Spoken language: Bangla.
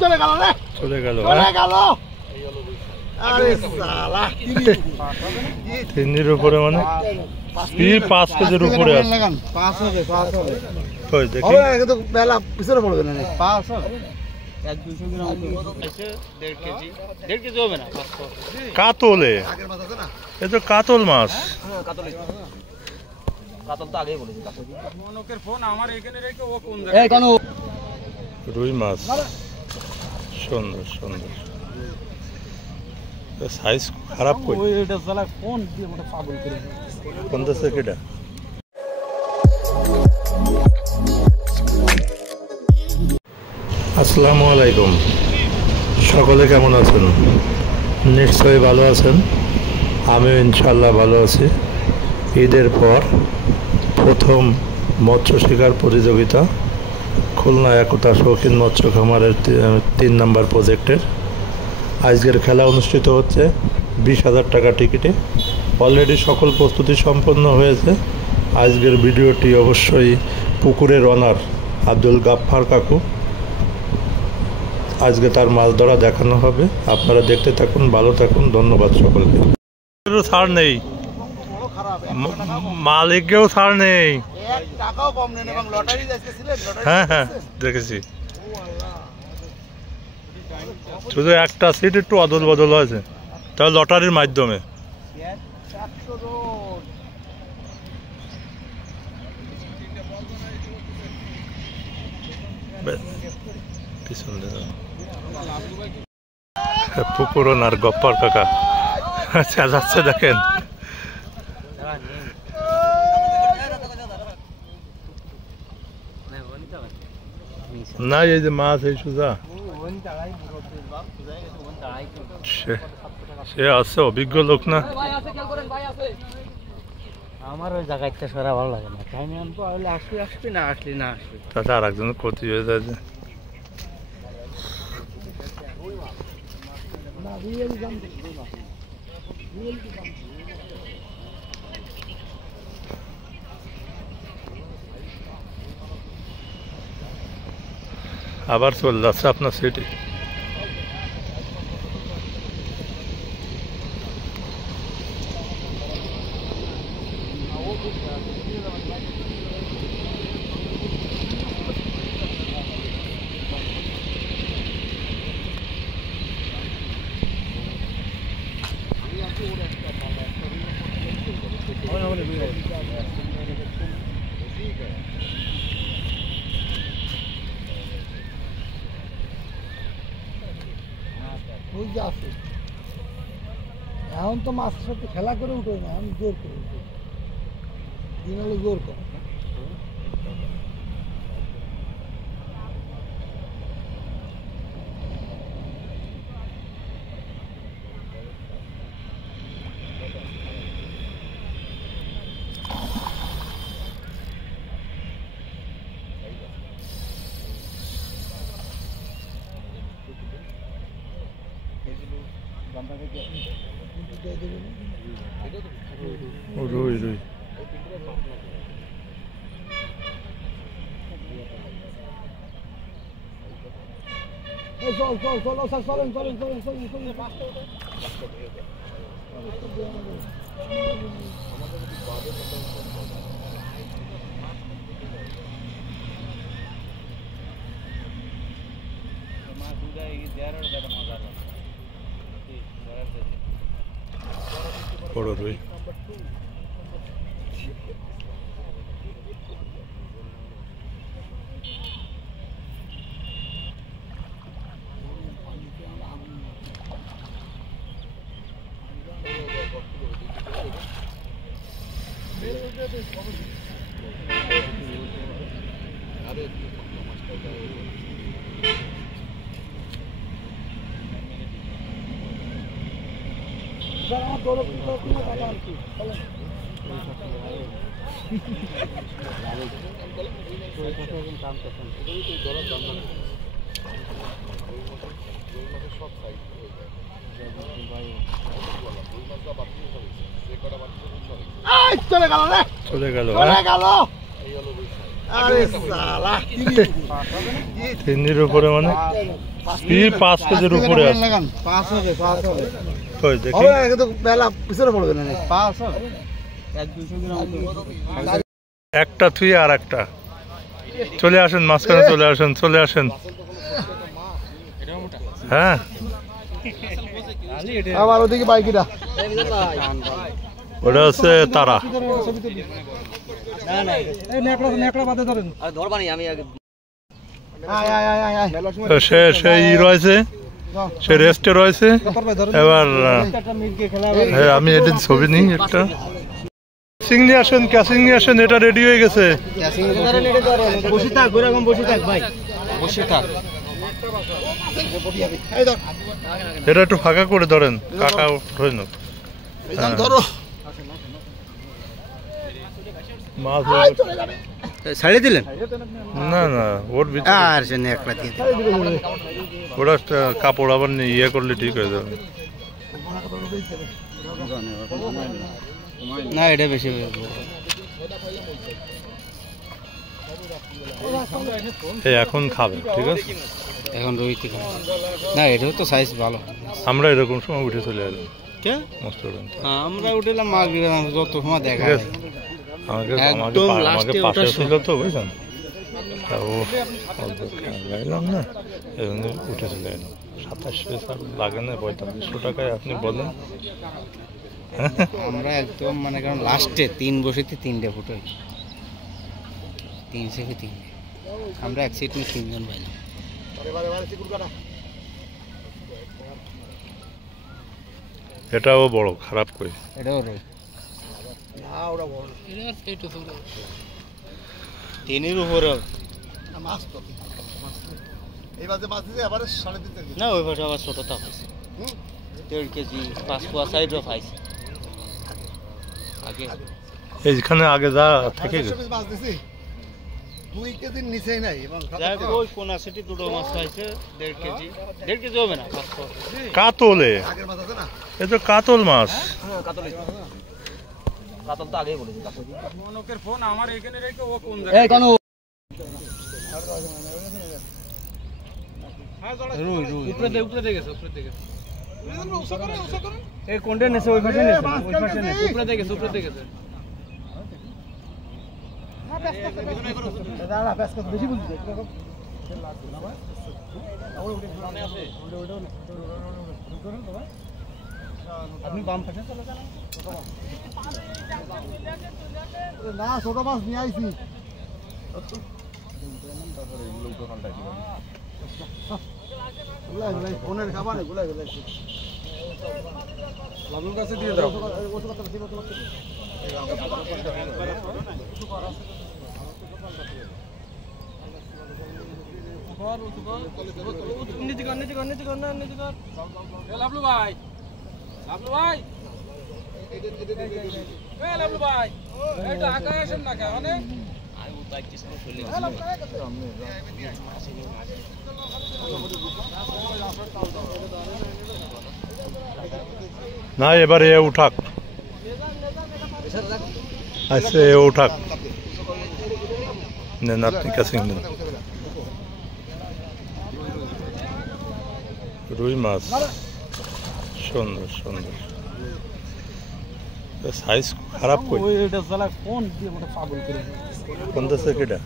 চলে গেল রে, চলে গেল চলে গেল। আরে শালা তিনের উপরে মানে 5 কেজির উপরে আছে। 5 হবে, 5 হবে। কই দেখি হবে না, কিন্তু বেলা পিছনে পড়বে না। 5 হবে, 1-200 গ্রাম আছে। 1.5 কেজি, 1.5 কেজি হবে না। কাতলে, আগের মাছ আছে না, এই তো কাতল মাছ। হ্যাঁ কাতল, কাতল তো আগেই বলেছি। মনকের ফোন আমার এখানে রেখে ও কোন জায়গায়, এই কোন রুই মাছ, সুন্দর সুন্দর। সাইজ খারাপ কই, ওই এটা শালা ফোন দিয়ে মোটা পাগল করে কোন দেশে কেডা। আসসালামু আলাইকুম, সকলে কেমন আছেন? নিশ্চয়ই ভালো আছেন, আমিও ইনশাল্লাহ ভালো আছি। ঈদের পর প্রথম মৎস্য শিকার প্রতিযোগিতা খুলনা একতা শৌখিন মৎস্য খামারের 3 নম্বর প্রজেক্টের আজকের খেলা অনুষ্ঠিত হচ্ছে 20,000 টাকা টিকিটে। অলরেডি সকল প্রস্তুতি সম্পন্ন হয়েছে। আজকের ভিডিওটি অবশ্যই পুকুরের অনার আব্দুল গাফফার কাকু, আজকে তার মাছ ধরা দেখানো হবে। আপনারা দেখতে থাকুন, ভালো থাকুন, ধন্যবাদ সকলকে। ছাড় নেই, মালিককেও ছাড় নেই, 1 টাকাও কম নেন। এবং লটারি যাচ্ছিলেন, লটারি হ্যাঁ হ্যাঁ দেখেছি, শুধু একটা সিট একটু অদল বদল হয়েছে, তাহলে লটারির মাধ্যমে। পিছন পুকুর আর গপ্পার কাকা যাচ্ছে দেখেন। না এই যে মাছ এই সুজা সে আছে অভিজ্ঞ লোক না। আমার ওই জায়গাটা সরা ভালো লাগে না, তাই না? আমি তো আসবি না, আসলি না আসবি, তাতে আর একজনের ক্ষতি হয়ে যায়। যে আবার চলে যাচ্ছে আপনার সিটি। এখন তো মাছের সাথে খেলা করে উঠে না, আমি জোর করে উঠে, দিন হলে জোর করে। রুই রুই চল চল চল স্যার, চলেন চলেন চলেন চলেন চলেন। বড় রুই। আমার দৌড় টাকা আর কি, চলেন। চলে গেল রে, চলে গেল, চলে গেল। আরে সালা 3-এর উপরে মানে কি 5 কেজির উপরে আছে। 5 হবে 5 হবে। কই দেখি হবে কিন্তু বেলা পিছনে পড়বে না 5 হবে 1-200 গ্রাম মতো। একটা তুই আর একটা চলে আসেন মাঝখানে চলে আসেন হ্যাঁ আবার ওদিকে বাইকিটা ওটা হচ্ছে তারা না না এই নেকড়া বাদে ধরেন আরে ধরবানি আমি আগে আয় আয় আয় আয় সে রয়েছে সে রেস্টে রয়েছে এবার হ্যাঁ আমি এদিন ছবি নিই একটা ক্যাসিং নিয়ে আসেন এটা রেডি হয়ে গেছে বসে থাক ওরকম বসে থাক ভাই বসে থাক এটা একটু ফাঁকা করে ধরেন কাকা ধরে নাও ধরো মাছ ছাড়িয়ে দিলেন না না ওর ভিতরে আর সে নেকড়া দিয়ে ওটা কাপড় আবার ইয়ে করলে ঠিক হয়ে যাবে না এটা বেশি এখন খাবে ঠিক আছে এখন রুইতে না এটাও তো সাইজ ভালো আমরা এরকম সময় উঠে চলে এলাম কে আমরা উঠেলাম মাছ যত সময় দেখা যায় আমাকে পাশে ছিল তো বুঝলেন ও গাইলাম না এই জন্য উঠে চলে এলাম 2700 লাগে না 4500 টাকায় আপনি বলেন আমরা একদম মানে কারণ লাস্টে 3 বসেতে 3টে ফুটো 3 থেকে 3 আমরা এক সিট নিয়ে 3 জন পাইলাম এটাও বড় খারাপ কই এটাও রই না ওটা বড় এটা একটু ছোট 3 এর উপরে মাছ তো এই বাজে মাছ দিতে আবার 3.5 না ওই পাশে আবার ছোটটা পাইছে 1.5 কেজি 5 পোয়া সাইডও পাইছে আগে এইখানে আগে যা থেকে মাছ দিছি 2 কেজির নিচেই নাই এবং ওই কোনা সিটি দুটো মাছ পাইছে 1.5 কেজি হবে না 500 কাতলে আগের মাছ আছে না এই তো কাতল মাছ কাতল তো আগেই বলেছি মনকের ফোন আমার এখানে রেখে ও কোন জায়গায় এই কোন রুই উপরে দে গেছে এই কোনটা নেছে ওই পাশে নেছে উপরে দে গেছে দাদা বেশ কত বেশি বলছিস আপনি বাম পাশে চলে যান না ছোট মাছ নিয়ে আইছি ফোনের খাবার লালুর কাছে দিয়ে দাও লাভলু ভাই এটা আকাশ আসেন না কেন না এবারে এ উঠাক আচ্ছা এ উঠাক নেন আপনি কাছে নেন রুই মাছ সুন্দর সুন্দর সাইজ খারাপ কই ওই এটা সালা কোন দিয়ে ওটা পাগল করে কোন দেশে কেটা